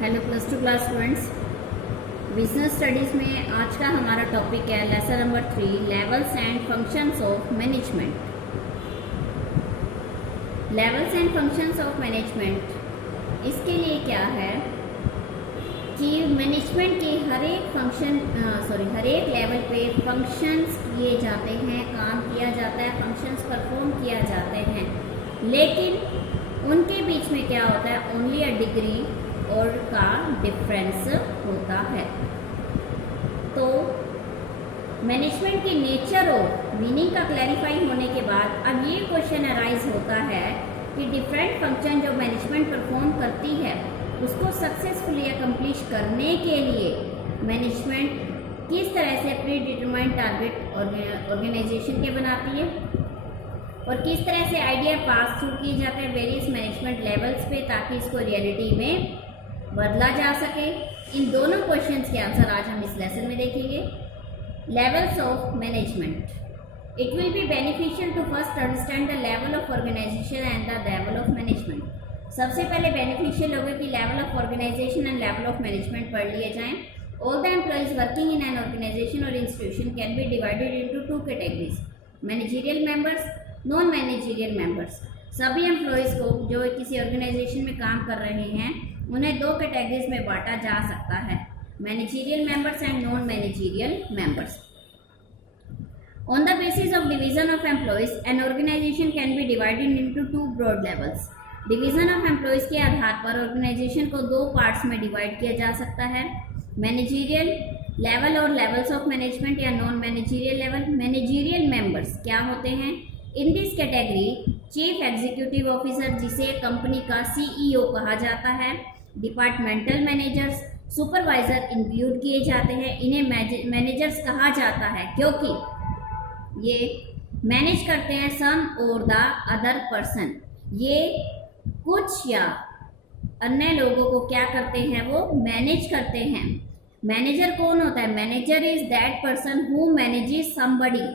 Hello plus two class students. Business studies में आज का हमारा टॉपिक है lesson number 3, levels and functions of management. Levels and functions of management इसके लिए क्या है कि मैनेजमेंट के हर एक लेवल पे फंक्शंस किए जाते हैं, काम किया जाता है, फंक्शंस परफॉर्म किया जाते हैं, लेकिन उनके बीच में क्या होता है, ओनली अ डिग्री और का डिफरेंस होता है। तो मैनेजमेंट की नेचर और मीनिंग का क्लैरिफाई होने के बाद अब ये क्वेश्चन अराइज होता है कि डिफरेंट फंक्शन जो मैनेजमेंट परफॉर्म करती है उसको सक्सेसफुली अकम्प्लिश करने के लिए मैनेजमेंट किस तरह से प्री डिटरमाइंड टारगेट ऑर्गेनाइजेशन के बनाती है और किस तरह से आइडिया पास थ्रू किए जाते हैं वेरियस मैनेजमेंट लेवल्स पे ताकि इसको रियलिटी में बदला जा सके। इन दोनों क्वेश्चंस के आंसर आज हम इस लेसन में देखेंगे। Levels of management. It will be beneficial to first understand the level of organisation and the level of management. सबसे पहले बेनिफिशियल होगा कि level of organisation and level of management पढ़ लिए जाएं। All the employees working in an organisation और institution can be divided into two categories, managerial members, non managerial members. सभी employees को जो किसी ऑर्गेनाइजेशन में काम कर रहे हैं उन्हें दो कैटेगरीज में बांटा जा सकता है, managerial members and non managerial members. On the basis of division of employees an organisation can be divided into two broad levels. Division of employees के आधार पर ऑर्गेनाइजेशन को दो पार्ट्स में डिवाइड किया जा सकता है, मैनेजरियल लेवल और लेवल्स ऑफ मैनेजमेंट या non managerial level. Managerial members क्या होते हैं? इन this category chief executive officer जिसे कंपनी का सीईओ कहा जाता है, डिपार्टमेंटल मैनेजर्स, सुपरवाइजर इंक्लूड किए जाते हैं। इन्हें मैनेजर्स कहा जाता है क्योंकि ये मैनेज करते हैं सम और द अदर पर्सन। ये कुछ या अन्य लोगों को क्या करते हैं, वो मैनेज करते हैं। मैनेजर कौन होता है? Manager is that person who manages somebody.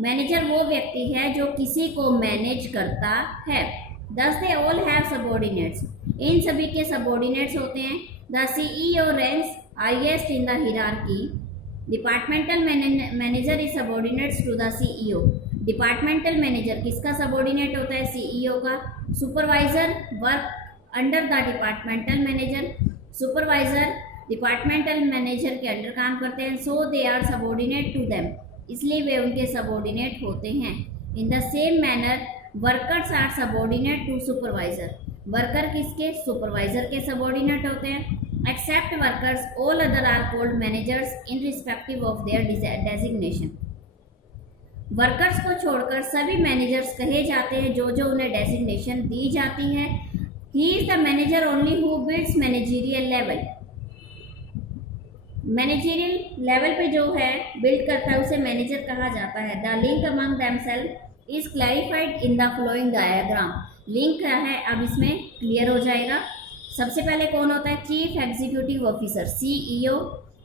Manager वो व्यक्ति है जो किसी को मैनेज करता है। Thus they all have subordinates. इन सभी के सबॉर्डिनेट्स होते हैं। The CEO ranks highest in the hierarchy. Departmental manager is subordinates to the CEO. Departmental manager किसका सबॉर्डिनेट होता है? सीईओ का। Supervisor work under the departmental manager. Supervisor departmental manager के अंडर काम करते हैं, so they are subordinate to them, इसलिए वे उनके सबॉर्डिनेट होते हैं। In the same manner workers are subordinate to supervisor. Worker किसके? सुपरवाइजर के सबॉर्डिनेट होते हैं। Except workers all other are called managers in respective of their designation. Workers को छोड़कर सभी मैनेजर्स कहे जाते हैं जो जो उन्हें डेजिग्नेशन दी जाती है। He is the manager only who builds managerial level. Managerial level पे जो है बिल्ड करता है उसे मैनेजर कहा जाता है। The link among themselves is clarified in the flowing diagram. Link क्या है अब इसमें क्लियर हो जाएगा। सबसे पहले कौन होता है? चीफ एग्जीक्यूटिव ऑफिसर सीईओ,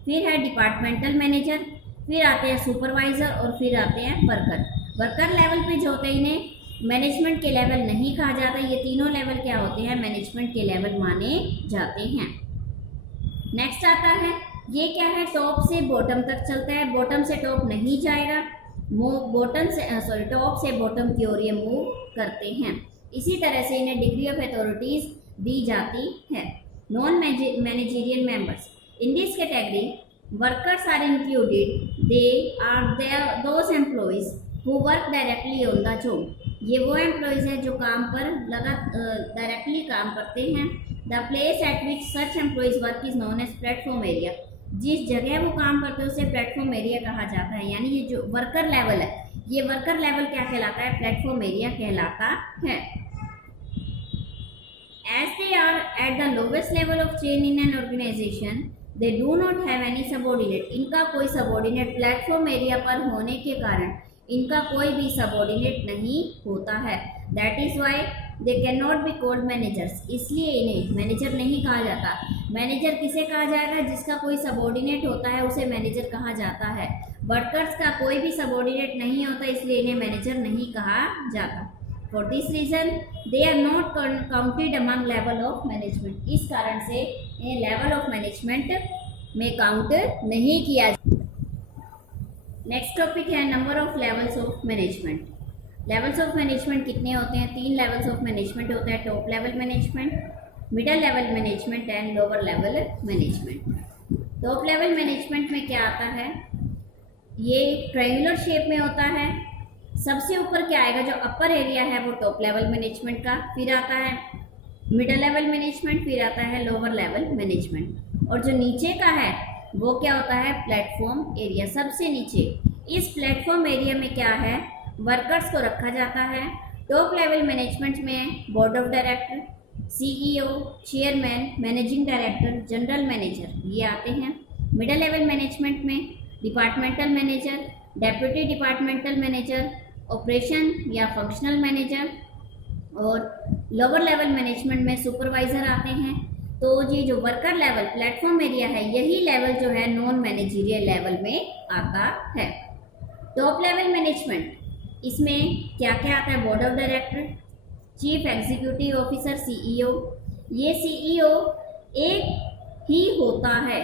फिर है डिपार्टमेंटल मैनेजर, फिर आते हैं सुपरवाइजर और फिर आते हैं वर्कर। वर्कर लेवल पे जो होते हैं इन्हें मैनेजमेंट के लेवल नहीं कहा जाता। ये तीनों लेवल क्या होते हैं? मैनेजमेंट के लेवल माने जाते हैं। नेक्स्ट आता है, ये क्या है? टॉप से बॉटम तक चलता है, बॉटम से टॉप नहीं जाएगा। टॉप से बॉटम की ओर ये मूव करते हैं। इसी तरह से इन्हें डिग्री ऑफ अथॉरिटीज दी जाती है। Non managerial members. In this category workers are included. They are those employees who work directly on the job. ये वो एम्प्लॉयज हैं जो काम पर डायरेक्टली काम करते हैं। The place at which such employees work is known as platform area. जिस जगह वो काम करते हैं उसे प्लेटफॉर्म एरिया कहा जाता है। यानी ये जो वर्कर लेवल है, ये वर्कर लेवल क्या कहलाता है? प्लेटफॉर्म एरिया कहलाता है। As they are at the lowest level of chain in an organisation they do not have any subordinate. इनका कोई सबॉर्डिनेट प्लेटफॉर्म एरिया पर होने के कारण इनका कोई भी सबॉर्डिनेट नहीं होता है। That is why they can not be called managers. इसलिए इन्हें मैनेजर नहीं कहा जाता। मैनेजर किसे कहा जाएगा? जिसका कोई सबॉर्डिनेट होता है उसे मैनेजर कहा जाता है। वर्कर्स का कोई भी सबॉर्डिनेट नहीं होता इसलिए इन्हें मैनेजर नहीं कहा जाता। For this reason they are not counted among level of management. इस कारण से इन्हें लेवल ऑफ मैनेजमेंट में काउंट नहीं किया। नेक्स्ट टॉपिक है number of levels of management. Levels of management कितने होते हैं? 3 लेवल्स ऑफ मैनेजमेंट होते हैं, top level management, middle level management and lower level management. Top level management में क्या आता है? ये ट्रायंगुलर शेप में होता है। सबसे ऊपर क्या आएगा? जो अपर एरिया है वो टॉप लेवल मैनेजमेंट का, फिर आता है मिडल लेवल मैनेजमेंट, फिर आता है लोअर लेवल मैनेजमेंट, और जो नीचे का है वो क्या होता है? प्लेटफॉर्म एरिया, सबसे नीचे। इस प्लेटफॉर्म एरिया में क्या है? वर्कर्स को रखा जाता है। टॉप लेवल मैनेजमेंट में board of director, CEO, chairman, managing director, general manager ये आते हैं। मिडल लेवल मैनेजमेंट में departmental manager, deputy departmental manager, operation या फंक्शनल मैनेजर, और लोअर लेवल मैनेजमेंट में सुपरवाइजर आते हैं। तो ये जो वर्कर लेवल प्लेटफॉर्म एरिया है, यही लेवल जो है नॉन मैनेजरियल लेवल में आता है। टॉप लेवल मैनेजमेंट, इसमें क्या क्या आता है? Board of director, chief executive officer CEO. ये सीईओ एक ही होता है,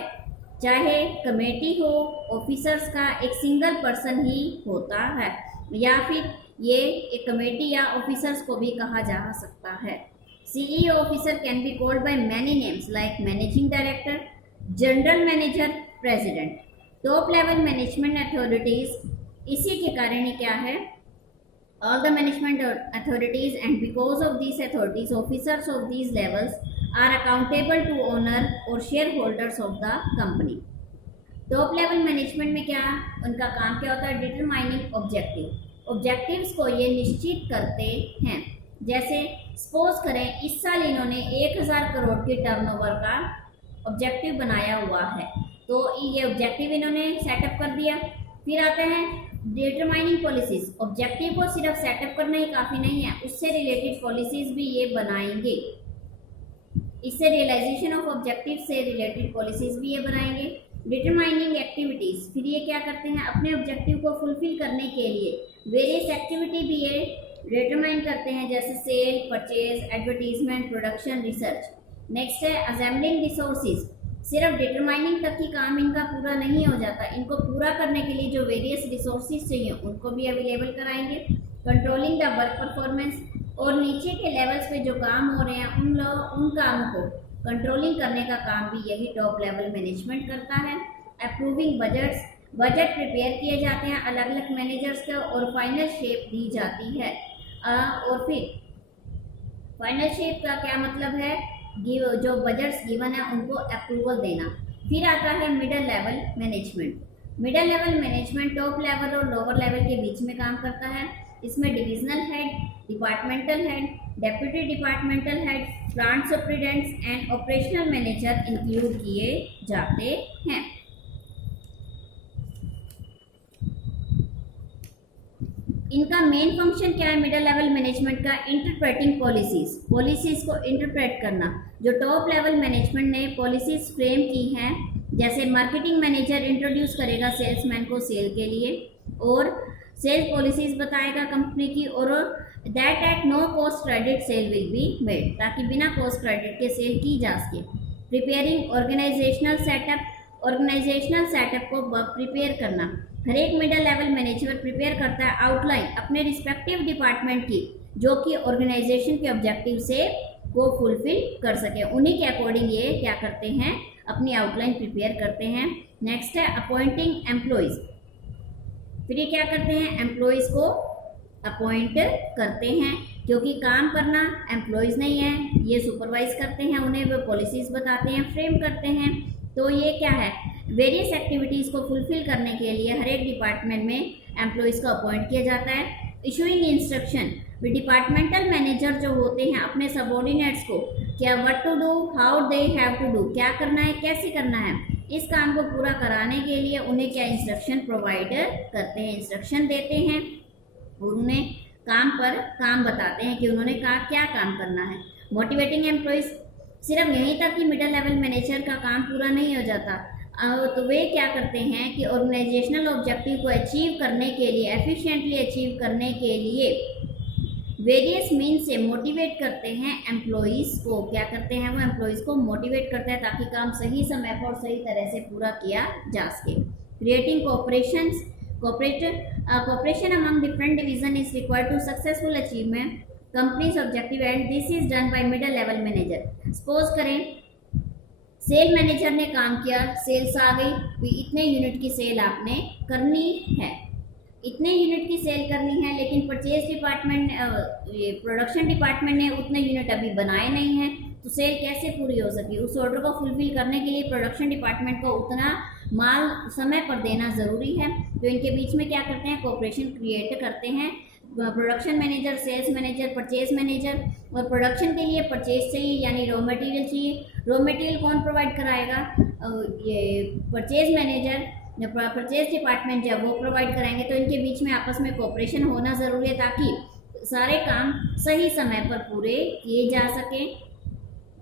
चाहे कमेटी हो, ऑफिसर्स का एक सिंगल पर्सन ही होता है, या फिर ये एक कमेटी या ऑफिसर्स को भी कहा जा सकता है। CEO officer can be called by many names like managing director, general manager, president. Top level management authorities, इसी के कारण ही क्या है? All the management authorities, and because of these authorities, officers of these levels are accountable to owner or shareholders of the company. Top level management में क्या उनका काम क्या होता है? Determining objective. ऑब्जेक्टिव्स को ये निश्चित करते हैं। जैसे सपोज करें इस साल इन्होंने 1000 करोड़ के टर्नओवर का ऑब्जेक्टिव बनाया हुआ है, तो ये ऑब्जेक्टिव इन्होंने सेटअप कर दिया। फिर आते हैं डिटरमाइनिंग पॉलिसीज। ऑब्जेक्टिव को सिर्फ सेटअप करना ही काफ़ी नहीं है, उससे रिलेटेड पॉलिसीज भी ये बनाएंगे। इससे रियलाइजेशन ऑफ ऑब्जेक्टिव से रिलेटेड पॉलिसीज भी ये बनाएंगे। डिटरमाइनिंग एक्टिविटीज़, फिर ये क्या करते हैं? अपने ऑब्जेक्टिव को फुलफिल करने के लिए वेरियस एक्टिविटी भी ये डिटरमाइन करते हैं, जैसे sale, purchase, advertisement, production, research. Next है असेंबलिंग रिसोर्सेज। सिर्फ डिटरमाइनिंग तक ही काम इनका पूरा नहीं हो जाता, इनको पूरा करने के लिए जो वेरियस रिसोर्सेज चाहिए उनको भी अवेलेबल कराएंगे। कंट्रोलिंग द वर्क परफॉर्मेंस, और नीचे के लेवल्स पे जो काम हो रहे हैं उन कामों को कंट्रोलिंग करने का काम भी यही टॉप लेवल मैनेजमेंट करता है। अप्रूविंग बजट्स, बजट प्रिपेयर किए जाते हैं अलग अलग मैनेजर्स को, और फाइनल शेप दी जाती है। और फिर फाइनल शेप का क्या मतलब है? जो बजट्स गिवन है उनको अप्रूवल देना। फिर आता है middle level management. Middle level management top level और लोअर लेवल के बीच में काम करता है। इसमें divisional head, departmental head, deputy departmental head, plant superintendents and operational manager include किए जाते हैं। इनका मेन फंक्शन क्या है मिडल लेवल मैनेजमेंट का? इंटरप्रेटिंग पॉलिसीज को इंटरप्रेट करना। जो टॉप लेवल मैनेजमेंट ने पॉलिसीज फ्रेम की हैं, जैसे मार्केटिंग मैनेजर इंट्रोड्यूस करेगा सेल्समैन को सेल के लिए, और सेल पॉलिसीज बताएगा कंपनी की, और that at no cost credit sale will be made, ताकि बिना कॉस्ट क्रेडिट के सेल की जा सके। प्रिपेयरिंग ऑर्गेनाइजेशनल सेटअप को प्रिपेयर करना। हर एक मिडल लेवल मैनेजर प्रिपेयर करता है आउटलाइन अपने रिस्पेक्टिव डिपार्टमेंट की, जो कि ऑर्गेनाइजेशन के ऑब्जेक्टिव से को फुलफिल कर सके। उन्हीं के अकॉर्डिंग ये क्या करते हैं? अपनी आउटलाइन प्रिपेयर करते हैं। नेक्स्ट है अपॉइंटिंग एम्प्लॉयज़। फिर ये क्या करते हैं? एम्प्लॉयज़ को अपॉइंट करते हैं, क्योंकि काम करना एम्प्लॉयज़ नहीं है, ये सुपरवाइज करते हैं, उन्हें वो पॉलिसीज़ बताते हैं, फ्रेम करते हैं। तो ये क्या है? वेरियस एक्टिविटीज़ को फुलफिल करने के लिए हर एक डिपार्टमेंट में एम्प्लॉयज़ को अपॉइंट किया जाता है। इशूइंग इंस्ट्रक्शन, डिपार्टमेंटल मैनेजर जो होते हैं अपने सबॉर्डिनेट्स को क्या what to do, how they have to do, क्या करना है, कैसे करना है, इस काम को पूरा कराने के लिए उन्हें क्या इंस्ट्रक्शन प्रोवाइड करते हैं, इंस्ट्रक्शन देते हैं, और उन्हें काम पर काम बताते हैं कि उन्होंने क्या काम करना है। मोटिवेटिंग एम्प्लॉयज़, सिर्फ यहीं तक कि मिडिल लेवल मैनेजर का काम पूरा नहीं हो जाता, तो वे क्या करते हैं कि ऑर्गेनाइजेशनल ऑब्जेक्टिव को अचीव करने के लिए, एफिशिएंटली अचीव करने के लिए वेरियस मीन्स से मोटिवेट करते हैं एम्प्लॉइज़ को, क्या करते हैं वो एम्प्लॉइज़ को मोटिवेट करते हैं ताकि काम सही समय पर और सही तरह से पूरा किया जा सके। Creating cooperation among different division is required to successful achievement company's objective and this is done by middle level manager। Suppose करें सेल मैनेजर ने काम किया, सेल्स आ गई, इतने यूनिट की सेल आपने करनी है, इतने यूनिट की सेल करनी है, लेकिन परचेज डिपार्टमेंट प्रोडक्शन डिपार्टमेंट ने उतने यूनिट अभी बनाए नहीं हैं, तो सेल कैसे पूरी हो सकी। उस ऑर्डर को फुलफिल करने के लिए प्रोडक्शन डिपार्टमेंट को उतना माल समय पर देना ज़रूरी है। तो इनके बीच में क्या करते हैं, कोऑपरेशन क्रिएट करते हैं। Production manager, sales manager, purchase manager, और प्रोडक्शन के लिए परचेज चाहिए यानी रॉ मटेरियल चाहिए। रॉ मटेरियल कौन प्रोवाइड कराएगा, ये परचेज मैनेजर, परचेज डिपार्टमेंट जब वो प्रोवाइड कराएंगे। तो इनके बीच में आपस में कोऑपरेशन होना ज़रूरी है ताकि सारे काम सही समय पर पूरे किए जा सकें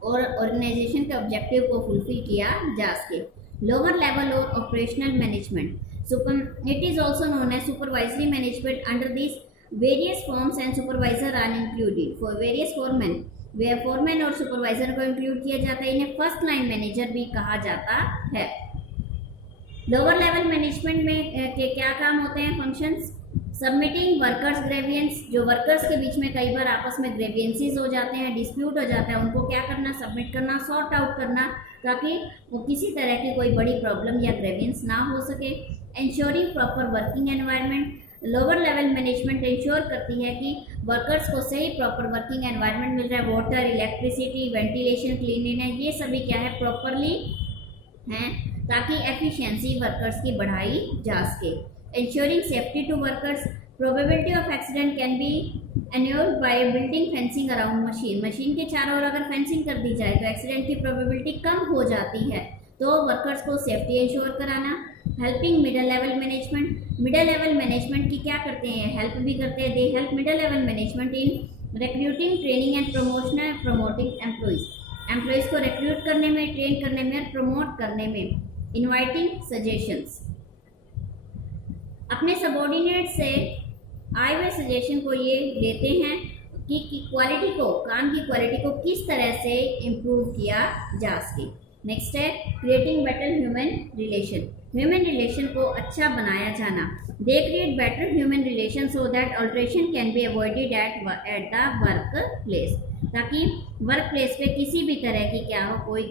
और ऑर्गेनाइजेशन के ऑब्जेक्टिव को फुलफिल किया जा सके। लोअर लेवल और operational management, it is also known as supervisory management. Under this various forms and supervisor are included for various foreman, वे फोरमैन और सुपरवाइजर को इंक्लूड किया जाता है। इन्हें फर्स्ट लाइन मैनेजर भी कहा जाता है। लोअर लेवल मैनेजमेंट में के क्या काम होते हैं, फंक्शंस। सबमिटिंग वर्कर्स ग्रेवियंस, जो वर्कर्स के बीच में कई बार आपस में ग्रेवियंसीज हो जाते हैं, डिस्प्यूट हो जाता है, उनको क्या करना, सबमिट करना, सॉर्ट आउट करना ताकि वो किसी तरह की कोई बड़ी प्रॉब्लम या ग्रेवियंस ना हो सके। Ensuring proper working environment, lower level management ensure करती है कि वर्कर्स को सही प्रॉपर वर्किंग एनवायरनमेंट मिल रहा है। वाटर, इलेक्ट्रिसिटी, वेंटिलेशन, क्लीनिंग, ये सभी क्या है, प्रॉपरली हैं ताकि एफिशिएंसी वर्कर्स की बढ़ाई जा सके। Ensuring safety to workers, probability of accident can be ensured by building fencing around machine. Machine के चारों ओर अगर फेंसिंग कर दी जाए तो एक्सीडेंट की प्रोबेबिलिटी कम हो जाती है, तो वर्कर्स को सेफ्टी इंश्योर कराना। Helping middle level management, middle level management की क्या करते हैं, हेल्प भी करते हैं। They help middle level management in recruiting, training and promoting employees को रिक्रूट करने में, ट्रेन करने में और प्रमोट करने में। इनवाइटिंग सजेशंस, अपने सबॉर्डिनेट से आए हुए सजेशन को ये देते हैं कि क्वालिटी को, काम की क्वालिटी को किस तरह से इम्प्रूव किया जा सके। नेक्स्ट है creating better human relation, human relation को अच्छा बनाया जाना। They create better human relation so that alteration can be avoided at the work place, ताकि वर्क प्लेस पे किसी भी तरह की क्या हो, कोई